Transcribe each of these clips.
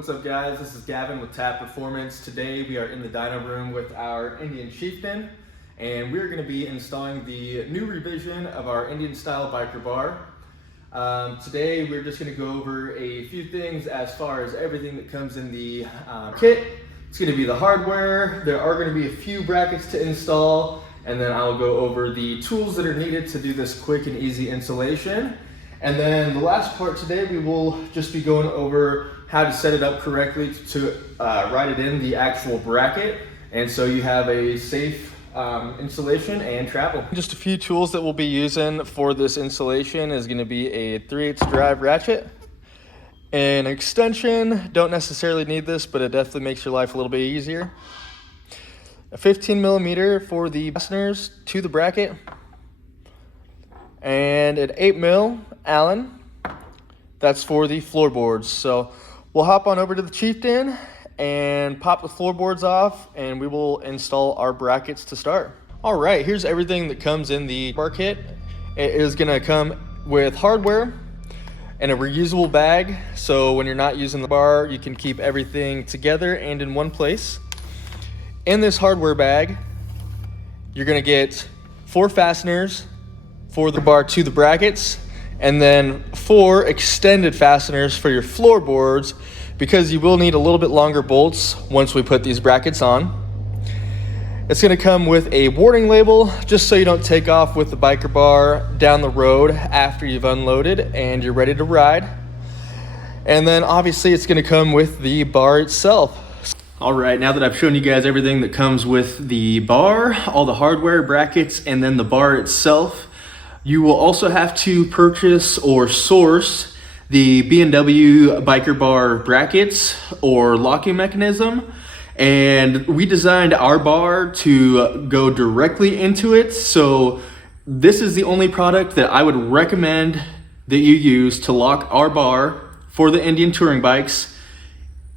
What's up, guys? This is Gavin with Tap Performance. Today we are in the dyno room with our Indian Chieftain, and we're going to be installing the new revision of our Indian style biker bar. Today we're just going to go over a few things as far as everything that comes in the kit. It's going to be the hardware. There are going to be a few brackets to install, and then I'll go over the tools that are needed to do this quick and easy installation. And then the last part today, we will just be going over how to set it up correctly to write it in the actual bracket, and so you have a safe installation and travel. Just a few tools that we'll be using for this installation is going to be a 3/8 drive ratchet, an extension. Don't necessarily need this, but it definitely makes your life a little bit easier. A 15mm for the fasteners to the bracket, and an 8mm Allen. That's for the floorboards. So we'll hop on over to the Chieftain and pop the floorboards off, and we will install our brackets to start. All right, here's everything that comes in the bar kit. It is gonna come with hardware and a reusable bag, so when you're not using the bar, you can keep everything together and in one place. In this hardware bag, you're gonna get 4 fasteners for the bar to the brackets, and then 4 extended fasteners for your floorboards, because you will need a little bit longer bolts once we put these brackets on. It's going to come with a warning label, just so you don't take off with the biker bar down the road after you've unloaded and you're ready to ride. And then obviously it's going to come with the bar itself. All right, now that I've shown you guys everything that comes with the bar, all the hardware, brackets, and then the bar itself, you will also have to purchase or source the B&W biker bar brackets or locking mechanism. And we designed our bar to go directly into it. So this is the only product that I would recommend that you use to lock our bar for the Indian touring bikes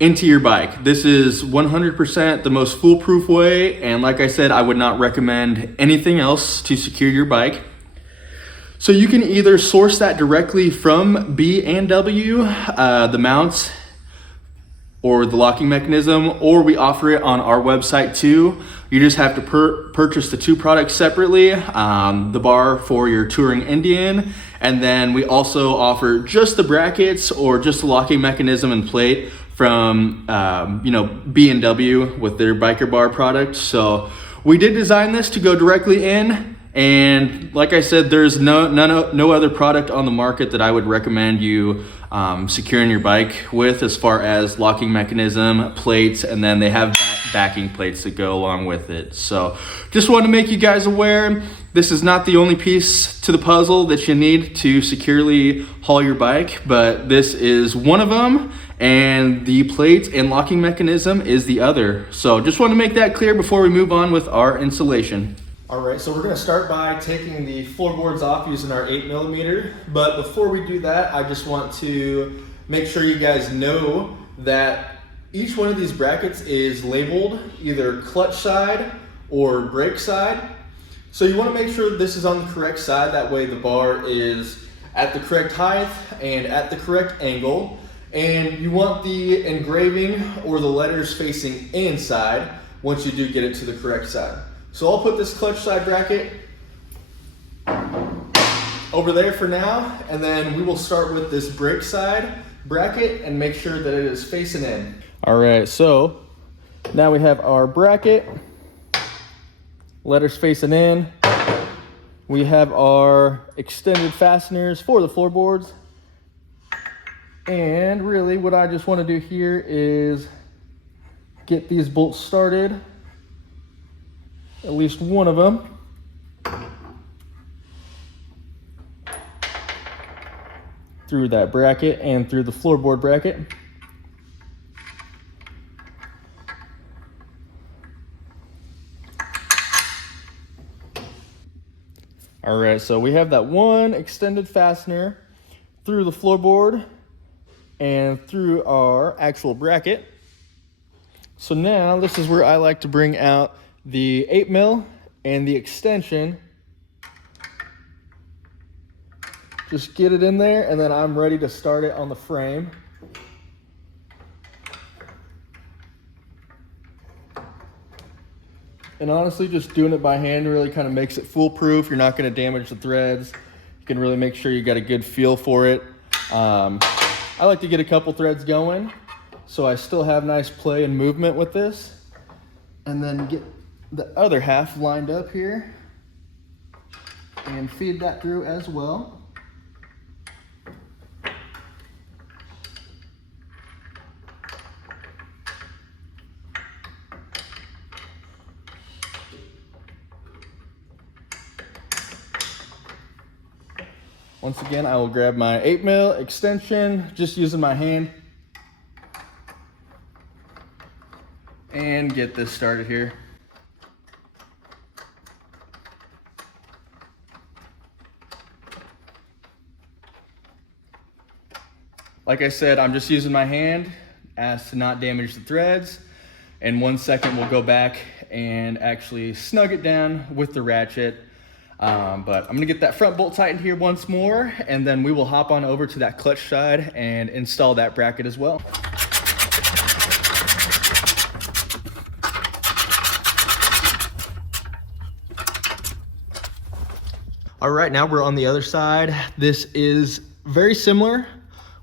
into your bike. This is 100% the most foolproof way. And like I said, I would not recommend anything else to secure your bike. So you can either source that directly from B&W, the mounts or the locking mechanism, or we offer it on our website too. You just have to purchase the 2 products separately, the bar for your touring Indian, and then we also offer just the brackets or just the locking mechanism and plate from B&W with their biker bar product. So we did design this to go directly in. And like I said, there's no other product on the market that I would recommend you securing your bike with, as far as locking mechanism, plates, and then they have backing plates that go along with it. So just want to make you guys aware, this is not the only piece to the puzzle that you need to securely haul your bike, but this is one of them, and the plate and locking mechanism is the other. So just want to make that clear before we move on with our installation. All right, so we're gonna start by taking the floorboards off using our 8mm, but before we do that, I just want to make sure you guys know that each one of these brackets is labeled either clutch side or brake side. So you wanna make sure this is on the correct side, that way the bar is at the correct height and at the correct angle, and you want the engraving or the letters facing inside once you do get it to the correct side. So I'll put this clutch side bracket over there for now, and then we will start with this brake side bracket and make sure that it is facing in. All right, so now we have our bracket, letters facing in. We have our extended fasteners for the floorboards. And really what I just want to do here is get these bolts started. At least one of them. Through that bracket and through the floorboard bracket. All right, so we have that one extended fastener through the floorboard and through our actual bracket. So now this is where I like to bring out the 8mm and the extension. Just get it in there, and then I'm ready to start it on the frame. And honestly, just doing it by hand really kind of makes it foolproof. You're not going to damage the threads. You can really make sure you got a good feel for it. I like to get a couple threads going so I still have nice play and movement with this. And then get the other half lined up here and feed that through as well. Once again, I will grab my 8mm extension, just using my hand, and get this started here. Like I said, I'm just using my hand as to not damage the threads. In 1 second, we'll go back and actually snug it down with the ratchet. But I'm gonna get that front bolt tightened here once more, and then we will hop on over to that clutch side and install that bracket as well. All right, now we're on the other side. This is very similar.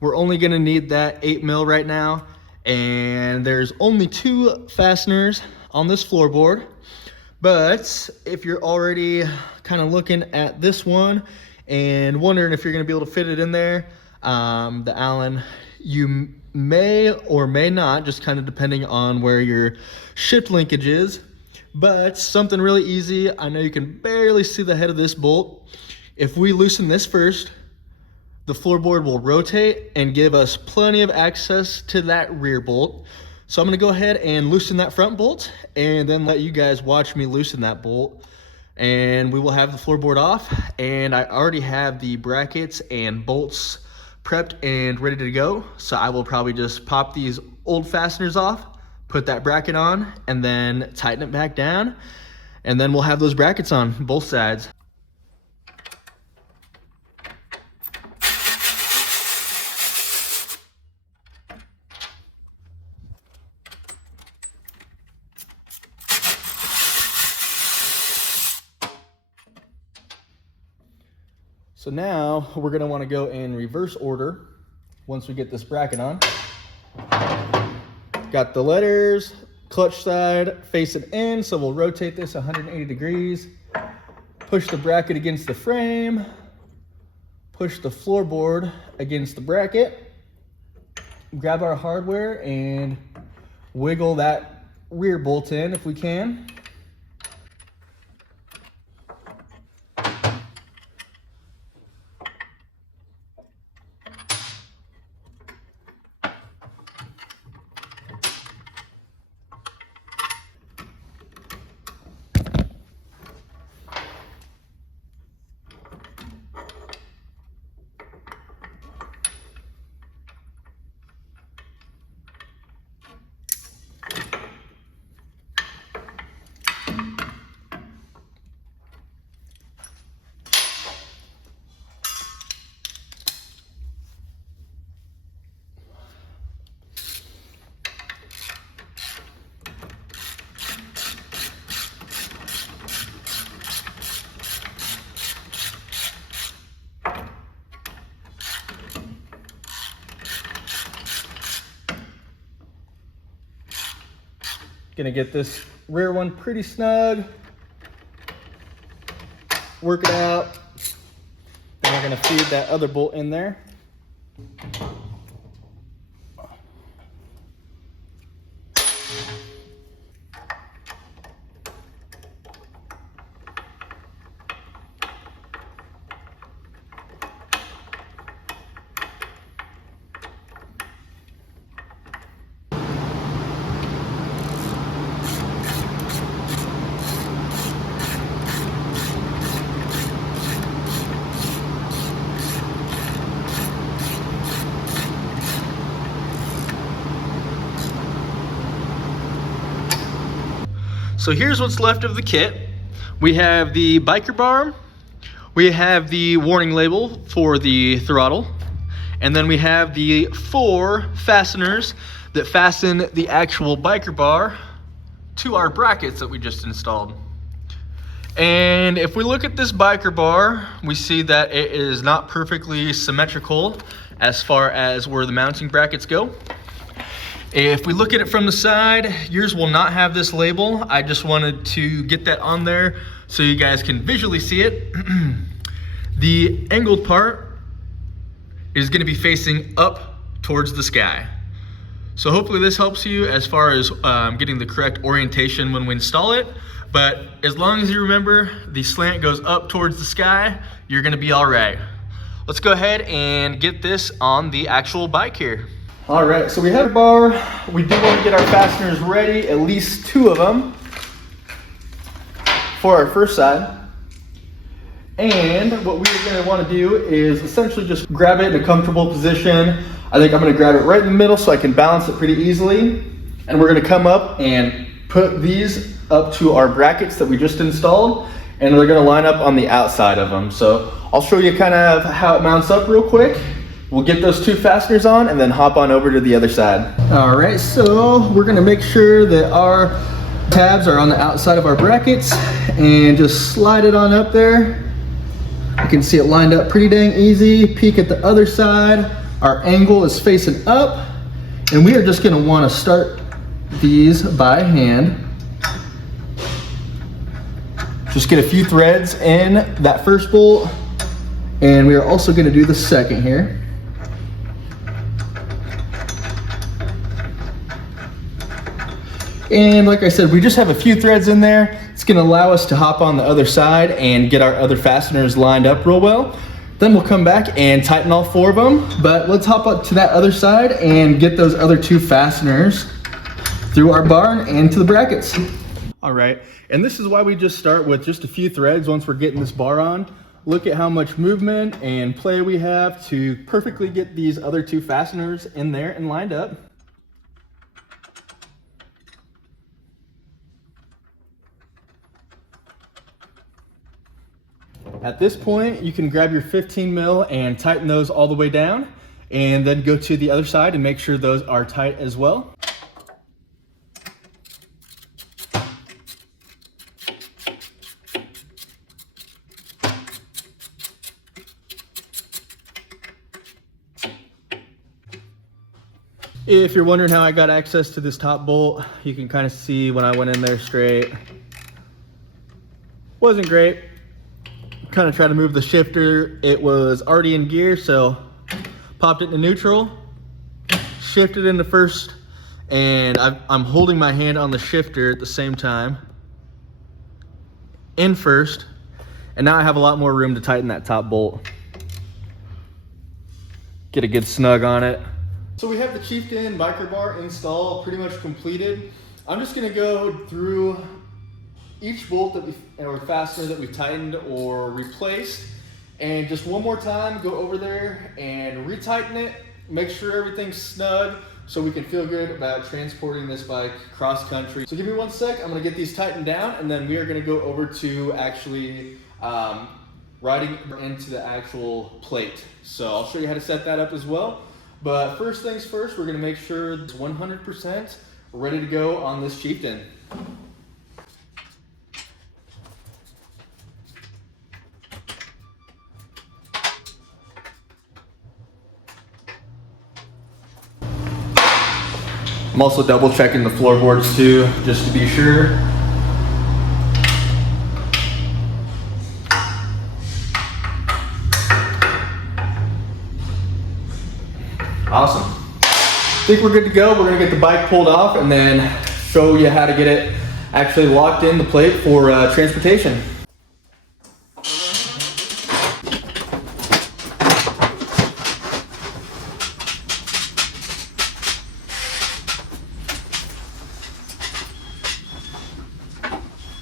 We're only gonna need that 8mm right now, and there's only 2 fasteners on this floorboard. But if you're already kind of looking at this one and wondering if you're going to be able to fit it in there, the Allen, you may or may not, just kind of depending on where your shift linkage is. But something really easy, I know you can barely see the head of this bolt. If we loosen this first, the floorboard will rotate and give us plenty of access to that rear bolt. So I'm gonna go ahead and loosen that front bolt and then let you guys watch me loosen that bolt, and we will have the floorboard off. And I already have the brackets and bolts prepped and ready to go. So I will probably just pop these old fasteners off, put that bracket on, and then tighten it back down. And then we'll have those brackets on both sides. So now we're gonna wanna go in reverse order once we get this bracket on. Got the letters, clutch side facing in, so we'll rotate this 180 degrees. Push the bracket against the frame, push the floorboard against the bracket, grab our hardware and wiggle that rear bolt in if we can. Gonna get this rear one pretty snug, work it out, then we're gonna feed that other bolt in there. So here's what's left of the kit. We have the biker bar, we have the warning label for the throttle, and then we have the 4 fasteners that fasten the actual biker bar to our brackets that we just installed. And if we look at this biker bar, we see that it is not perfectly symmetrical as far as where the mounting brackets go. If we look at it from the side, yours will not have this label. I just wanted to get that on there so you guys can visually see it. The angled part is going to be facing up towards the sky. So hopefully this helps you as far as getting the correct orientation when we install it. But as long as you remember the slant goes up towards the sky, you're going to be all right. Let's go ahead and get this on the actual bike here. All right, so we have a bar. We do want to get our fasteners ready, at least 2 of them for our first side. And what we're going to want to do is essentially just grab it in a comfortable position. I think I'm going to grab it right in the middle so I can balance it pretty easily. And we're going to come up and put these up to our brackets that we just installed, and they're going to line up on the outside of them. So I'll show you kind of how it mounts up real quick. We'll get those 2 fasteners on and then hop on over to the other side. All right, so we're going to make sure that our tabs are on the outside of our brackets and just slide it on up there. You can see it lined up pretty dang easy. Peek at the other side. Our angle is facing up, and we are just going to want to start these by hand. Just get a few threads in that first bolt, and we are also going to do the second here. And like I said, we just have a few threads in there. It's going to allow us to hop on the other side and get our other fasteners lined up real well. Then we'll come back and tighten all 4 of them. But let's hop up to that other side and get those other 2 fasteners through our bar and into the brackets. All right, and this is why we just start with just a few threads once we're getting this bar on. Look at how much movement and play we have to perfectly get these other 2 fasteners in there and lined up. At this point, you can grab your 15 mil and tighten those all the way down, and then go to the other side and make sure those are tight as well. If you're wondering how I got access to this top bolt, you can kind of see when I went in there straight. Wasn't great. Kind of tried to move the shifter. It was already in gear, so popped it into neutral, shifted into first, and I'm holding my hand on the shifter at the same time in first, and now I have a lot more room to tighten that top bolt. Get a good snug on it. So we have the Chieftain biker bar install pretty much completed. I'm just going to go through each bolt that or fastener that we tightened or replaced, and just one more time go over there and retighten it, make sure everything's snug so we can feel good about transporting this bike cross country. So give me 1 sec, I'm going to get these tightened down, and then we are going to go over to actually riding into the actual plate. So I'll show you how to set that up as well. But first things first, we're going to make sure it's 100% ready to go on this Chieftain. I'm also double checking the floorboards too, just to be sure. Awesome. I think we're good to go. We're gonna get the bike pulled off and then show you how to get it actually locked in the plate for transportation.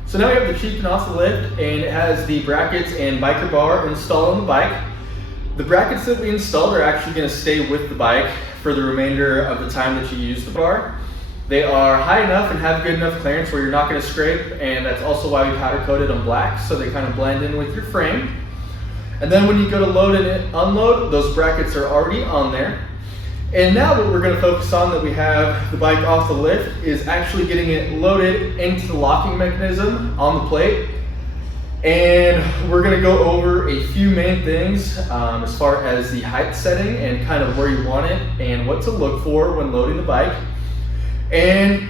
So now we have the Chieftain off the lift, and it has the brackets and biker bar installed on the bike. The brackets that we installed are actually going to stay with the bike for the remainder of the time that you use the bar. They are high enough and have good enough clearance where you're not going to scrape, and that's also why we powder coated them black, so they kind of blend in with your frame. And then when you go to load and unload, those brackets are already on there. And now what we're going to focus on, that we have the bike off the lift, is actually getting it loaded into the locking mechanism on the plate. And we're going to go over a few main things as far as the height setting and kind of where you want it and what to look for when loading the bike. And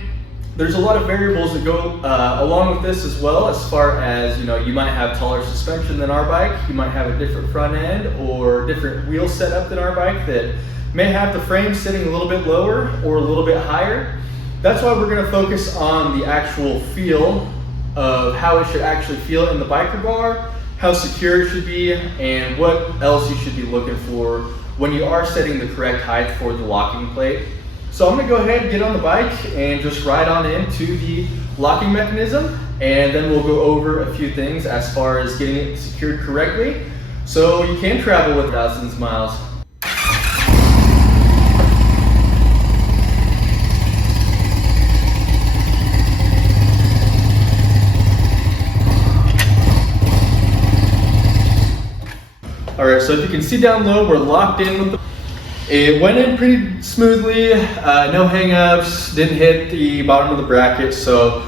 there's a lot of variables that go along with this as well, as far as, you know, you might have taller suspension than our bike, you might have a different front end or different wheel setup than our bike that may have the frame sitting a little bit lower or a little bit higher. That's why we're going to focus on the actual feel of how it should actually feel in the biker bar, how secure it should be, and what else you should be looking for when you are setting the correct height for the locking plate. So I'm going to go ahead and get on the bike and just ride on into the locking mechanism, and then we'll go over a few things as far as getting it secured correctly so you can travel with thousands of miles. All right, so if you can see down low, we're locked in with the... It went in pretty smoothly, no hang-ups, didn't hit the bottom of the bracket, so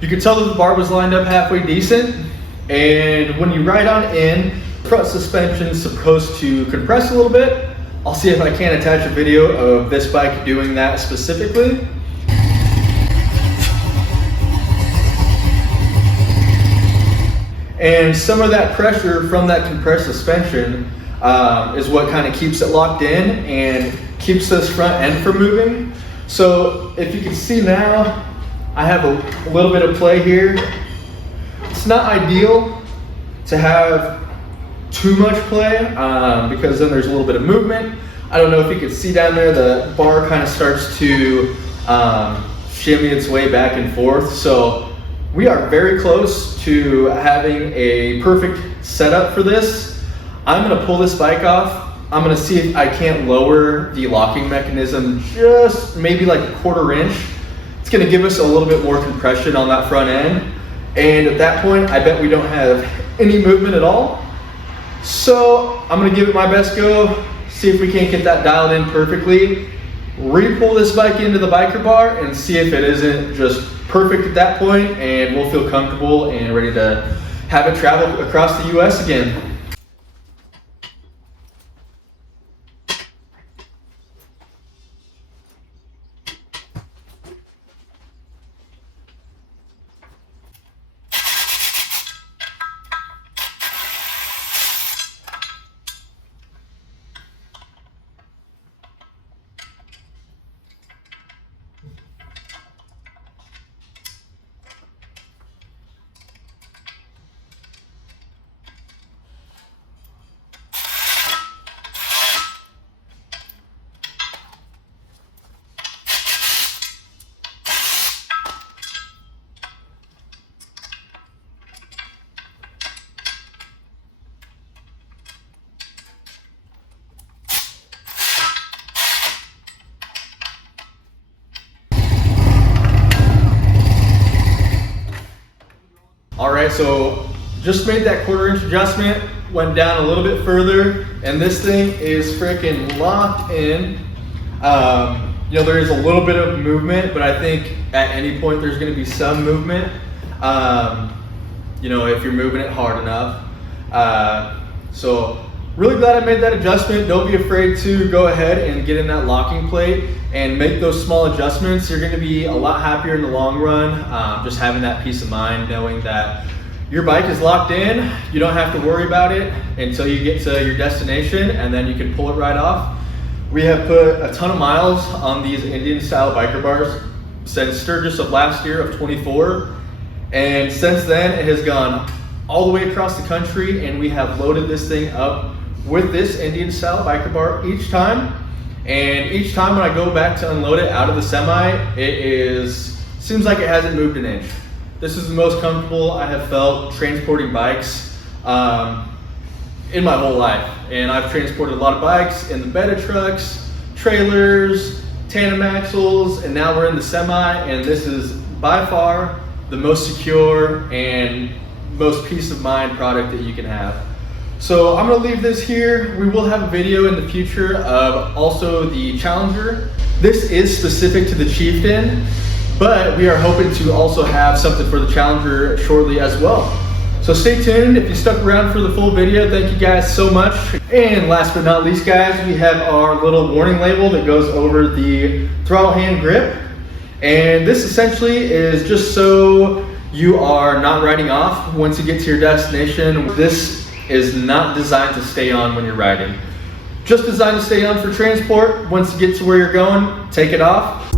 you could tell that the bar was lined up halfway decent. And when you ride on in, front suspension is supposed to compress a little bit. I'll see if I can attach a video of this bike doing that specifically. And some of that pressure from that compressed suspension is what kind of keeps it locked in and keeps this front end from moving. So if you can see now, I have a little bit of play here. It's not ideal to have too much play because then there's a little bit of movement. I don't know if you can see down there, the bar kind of starts to shimmy its way back and forth. So we are very close to having a perfect setup for this. I'm going to pull this bike off. I'm going to see if I can't lower the locking mechanism just maybe like a 1/4 inch. It's going to give us a little bit more compression on that front end. And at that point, I bet we don't have any movement at all. So I'm going to give it my best go, see if we can't get that dialed in perfectly, re-pull this bike into the biker bar and see if it isn't just perfect at that point, and we'll feel comfortable and ready to have it travel across the US again. All right, so just made that 1/4 inch adjustment, went down a little bit further, and this thing is freaking locked in. You know, there is a little bit of movement, but I think at any point there's gonna be some movement, you know, if you're moving it hard enough. So really glad I made that adjustment. Don't be afraid to go ahead and get in that locking plate and make those small adjustments. You're gonna be a lot happier in the long run, just having that peace of mind, knowing that your bike is locked in. You don't have to worry about it until you get to your destination, and then you can pull it right off. We have put a ton of miles on these Indian style biker bars since Sturgis of last year of 24. And since then it has gone all the way across the country, and we have loaded this thing up with this Indian style biker bar each time. And each time when I go back to unload it out of the semi, seems like it hasn't moved an inch. This is the most comfortable I have felt transporting bikes in my whole life. And I've transported a lot of bikes in the bed trucks, trailers, tandem axles, and now we're in the semi, and this is by far the most secure and most peace of mind product that you can have. So I'm gonna leave this here. We will have a video in the future of also the Challenger. This is specific to the Chieftain, but we are hoping to also have something for the Challenger shortly as well. So stay tuned. If you stuck around for the full video, thank you guys so much. And last but not least, guys, we have our little warning label that goes over the throttle hand grip. And this essentially is just so you are not riding off once you get to your destination. This is not designed to stay on when you're riding. Just designed to stay on for transport. Once you get to where you're going, take it off.